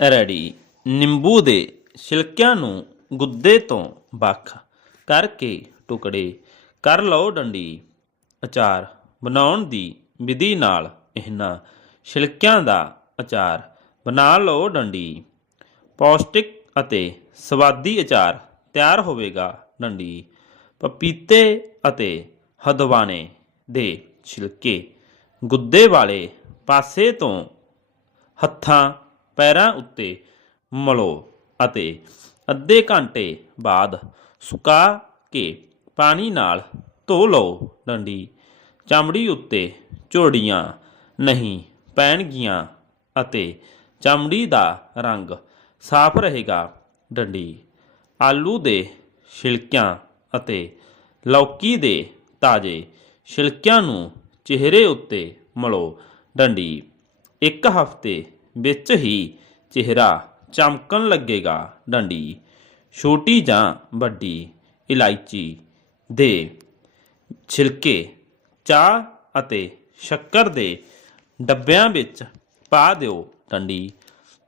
Ready ਨਿੰਬੂ ਦੇ ਛਿਲਕਿਆਂ ਨੂੰ ਗੁੱਦੇ ਤੋਂ ਵੱਖ ਕਰਕੇ ਟੁਕੜੇ ਕਰ ਲਓ ਡੰਡੀ। ਅਚਾਰ ਬਣਾਉਣ ਦੀ ਵਿਧੀ ਨਾਲ ਇਹਨਾਂ ਛਿਲਕਿਆਂ ਦਾ ਅਚਾਰ ਬਣਾ ਲਓ ਡੰਡੀ। ਪੌਸ਼ਟਿਕ ਅਤੇ ਸਵਾਦੀ ਅਚਾਰ ਤਿਆਰ ਹੋਵੇਗਾ ਡੰਡੀ। ਪਪੀਤੇ ਅਤੇ ਹਦਵਾਣੇ ਦੇ ਛਿਲਕੇ ਗੁੱਦੇ ਵਾਲੇ ਪਾਸੇ ਤੋਂ ਹੱਥਾਂ ਪੈਰਾਂ ਉੱਤੇ ਮਲੋ ਅਤੇ ਅੱਧੇ ਘੰਟੇ ਬਾਅਦ ਸੁਕਾ ਕੇ ਪਾਣੀ ਨਾਲ ਧੋ ਲਓ। ਡੰਡੀ, ਚਮੜੀ ਉੱਤੇ ਝੋੜੀਆਂ ਨਹੀਂ ਪੈਣਗੀਆਂ ਅਤੇ ਚਮੜੀ ਦਾ ਰੰਗ ਸਾਫ਼ ਰਹੇਗਾ। ਡੰਡੀ, ਆਲੂ ਦੇ ਛਿਲਕਿਆਂ ਅਤੇ ਲੌਕੀ ਦੇ ਤਾਜ਼ੇ ਛਿਲਕਿਆਂ ਨੂੰ ਚਿਹਰੇ ਉੱਤੇ ਮਲੋ। ਡੰਡੀ, ਇੱਕ ਹਫ਼ਤੇ ਵਿੱਚ ਹੀ ਚਿਹਰਾ ਚਮਕਣ ਲੱਗੇਗਾ ਡੰਡੀ। ਛੋਟੀ ਜਾਂ ਵੱਡੀ ਇਲਾਇਚੀ ਦੇ ਛਿਲਕੇ, ਚਾਹ ਅਤੇ ਸ਼ੱਕਰ ਦੇ ਡੱਬਿਆਂ ਵਿੱਚ ਪਾ ਦਿਓ ਡੰਡੀ।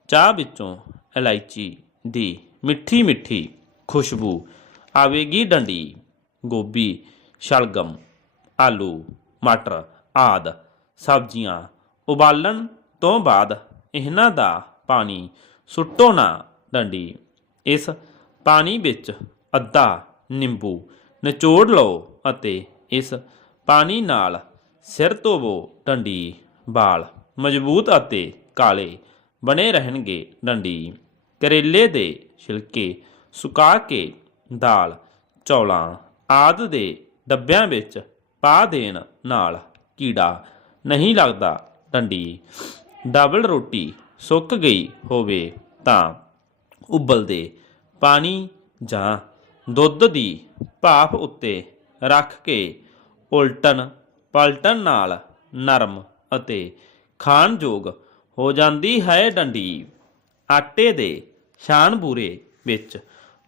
ਚਾਹ ਵਿੱਚੋਂ ਇਲਾਇਚੀ ਦੀ ਮਿੱਠੀ ਮਿੱਠੀ ਖੁਸ਼ਬੂ ਆਵੇਗੀ ਡੰਡੀ। ਗੋਭੀ, ਸ਼ਲਗਮ, ਆਲੂ, ਮਟਰ ਆਦ ਸਬਜ਼ੀਆਂ ਉਬਾਲਣ ਤੋਂ ਬਾਅਦ ਇਹਨਾਂ ਦਾ ਪਾਣੀ ਸੁੱਟੋ ਨਾ ਡੰਡੀ। ਇਸ ਪਾਣੀ ਵਿੱਚ ਅੱਧਾ ਨਿੰਬੂ ਨਿਚੋੜ ਲਓ ਅਤੇ ਇਸ ਪਾਣੀ ਨਾਲ ਸਿਰ ਧੋਵੋ ਡੰਡੀ। ਵਾਲ ਮਜ਼ਬੂਤ ਅਤੇ ਕਾਲੇ ਬਣੇ ਰਹਿਣਗੇ ਡੰਡੀ। ਕਰੇਲੇ ਦੇ ਛਿਲਕੇ ਸੁਕਾ ਕੇ ਦਾਲ, ਚੌਲਾਂ ਆਦ ਦੇ ਡੱਬਿਆਂ ਵਿੱਚ ਪਾ ਦੇਣ ਨਾਲ ਕੀੜਾ ਨਹੀਂ ਲੱਗਦਾ ਡੰਡੀ। ਡਬਲ ਰੋਟੀ ਸੁੱਕ ਗਈ ਹੋਵੇ ਤਾਂ ਉਬਲਦੇ ਪਾਣੀ ਜਾਂ ਦੁੱਧ ਦੀ ਭਾਫ ਉੱਤੇ ਰੱਖ ਕੇ ਉਲਟਣ ਪਲਟਣ ਨਾਲ ਨਰਮ ਅਤੇ ਖਾਣਯੋਗ ਹੋ ਜਾਂਦੀ ਹੈ ਡੰਡੀ। ਆਟੇ ਦੇ ਛਾਣ ਬੂਰੇ ਵਿੱਚ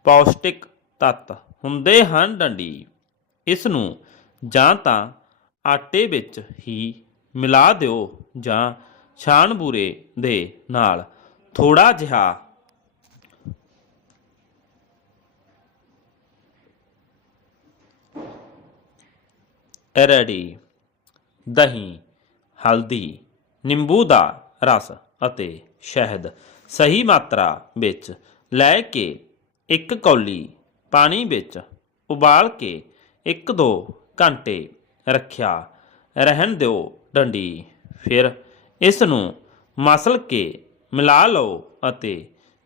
ਪੌਸ਼ਟਿਕ ਤੱਤ ਹੁੰਦੇ ਹਨ ਡੰਡੀ। ਇਸ ਨੂੰ ਜਾਂ ਤਾਂ ਆਟੇ ਵਿੱਚ ਹੀ ਮਿਲਾ ਦਿਓ ਜਾਂ ਛਾਣ ਬੂਰੇ ਦੇ ਨਾਲ। ਥੋੜਾ ਜਿਹਾ ਰੜੀ ਦਹੀਂ, ਹਲਦੀ, ਨਿੰਬੂ ਦਾ ਰਸ ਅਤੇ ਸ਼ਹਿਦ ਸਹੀ ਮਾਤਰਾ ਵਿੱਚ ਲੈ ਕੇ ਇੱਕ ਕੌਲੀ ਪਾਣੀ ਵਿੱਚ ਉਬਾਲ ਕੇ 1-2 ਘੰਟੇ ਰੱਖਿਆ। ਰਹਿਣ ਦਿਓ ਡੰਡੀ, ਫਿਰ ਇਸ ਨੂੰ ਮਸਲ ਕੇ ਮਿਲਾ ਲਓ ਅਤੇ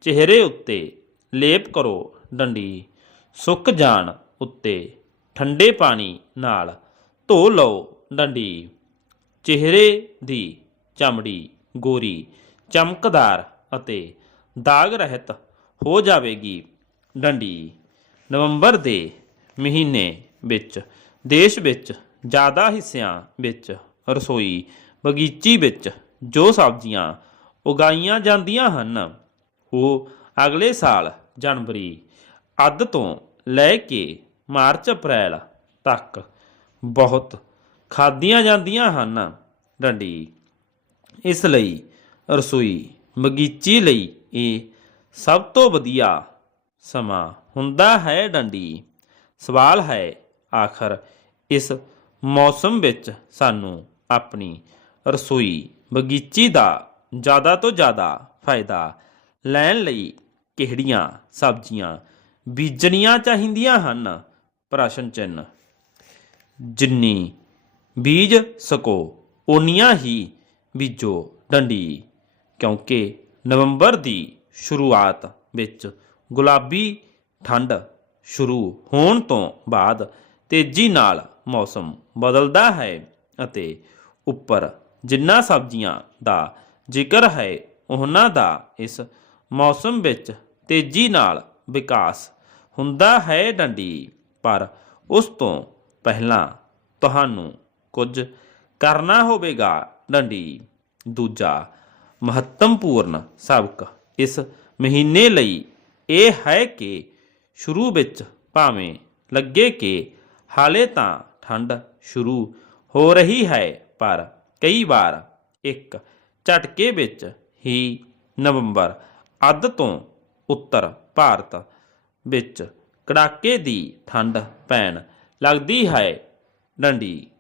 ਚਿਹਰੇ ਉੱਤੇ ਲੇਪ ਕਰੋ ਡੰਡੀ। ਸੁੱਕ ਜਾਣ ਉੱਤੇ ਠੰਡੇ ਪਾਣੀ ਨਾਲ ਧੋ ਲਓ ਡੰਡੀ। ਚਿਹਰੇ ਦੀ ਚਮੜੀ ਗੋਰੀ, ਚਮਕਦਾਰ ਅਤੇ ਦਾਗ ਰਹਿਤ ਹੋ ਜਾਵੇਗੀ ਡੰਡੀ। ਨਵੰਬਰ ਦੇ ਮਹੀਨੇ ਵਿੱਚ, ਦੇਸ਼ ਵਿੱਚ ਜ਼ਿਆਦਾ ਹਿੱਸਿਆਂ ਵਿੱਚ ਰਸੋਈ ਬਗੀਚੀ ਵਿੱਚ ਜੋ ਸਬਜ਼ੀਆਂ ਉਗਾਈਆਂ ਜਾਂਦੀਆਂ ਹਨ, ਉਹ ਅਗਲੇ ਸਾਲ ਜਨਵਰੀ ਅੱਧ ਤੋਂ ਲੈ ਕੇ ਮਾਰਚ ਅਪ੍ਰੈਲ ਤੱਕ ਬਹੁਤ ਖਾਧੀਆਂ ਜਾਂਦੀਆਂ ਹਨ। ਡੰਡੀ, ਇਸ ਲਈ ਰਸੋਈ ਬਗੀਚੀ ਲਈ ਇਹ ਸਭ ਤੋਂ ਵਧੀਆ ਸਮਾਂ ਹੁੰਦਾ ਹੈ ਡੰਡੀ। ਸਵਾਲ ਹੈ, ਆਖਰ ਇਸ ਮੌਸਮ ਵਿੱਚ ਸਾਨੂੰ ਆਪਣੀ ਰਸੋਈ ਬਗੀਚੀ ਦਾ ਜ਼ਿਆਦਾ ਤੋਂ ਜ਼ਿਆਦਾ ਫਾਇਦਾ ਲੈਣ ਲਈ ਕਿਹੜੀਆਂ ਸਬਜ਼ੀਆਂ ਬੀਜਣੀਆਂ ਚਾਹੀਦੀਆਂ ਹਨ? ਪ੍ਰਸ਼ਨ ਚਿੰਨ੍ਹ। ਜਿੰਨੀ ਬੀਜ ਸਕੋ, ਓਨੀਆਂ ਹੀ ਬੀਜੋ ਡੰਡੀ। ਕਿਉਂਕਿ ਨਵੰਬਰ ਦੀ ਸ਼ੁਰੂਆਤ ਵਿੱਚ ਗੁਲਾਬੀ ਠੰਡ ਸ਼ੁਰੂ ਹੋਣ ਤੋਂ ਬਾਅਦ ਤੇਜ਼ੀ ਨਾਲ ਮੌਸਮ ਬਦਲਦਾ ਹੈ ਅਤੇ ਉੱਪਰ ਜਿੰਨਾ ਸਬਜ਼ੀਆਂ ਦਾ ਜ਼ਿਕਰ ਹੈ, ਉਹਨਾਂ ਦਾ ਇਸ ਮੌਸਮ ਵਿੱਚ ਤੇਜ਼ੀ ਨਾਲ ਵਿਕਾਸ ਹੁੰਦਾ ਹੈ ਡੰਡੀ। ਪਰ ਉਸ ਤੋਂ ਪਹਿਲਾਂ ਤੁਹਾਨੂੰ ਕੁਝ ਕਰਨਾ ਹੋਵੇਗਾ ਡੰਡੀ। ਦੂਜਾ ਮਹੱਤਵਪੂਰਨ ਸਬਕ ਇਸ ਮਹੀਨੇ ਲਈ ਇਹ ਹੈ ਕਿ ਸ਼ੁਰੂ ਵਿੱਚ ਭਾਵੇਂ ਲੱਗੇ ਕਿ ਹਾਲੇ ਤਾਂ ਠੰਡ ਸ਼ੁਰੂ ਹੋ ਰਹੀ ਹੈ, ਪਰ ਕਈ ਵਾਰ ਇੱਕ ਝਟਕੇ ਵਿੱਚ ਹੀ ਨਵੰਬਰ ਅੱਧ ਤੋਂ ਉੱਤਰ ਭਾਰਤ ਵਿੱਚ ਕੜਾਕੇ ਦੀ ਠੰਡ ਪੈਣ ਲੱਗਦੀ ਹੈ। ਡੰਡੀ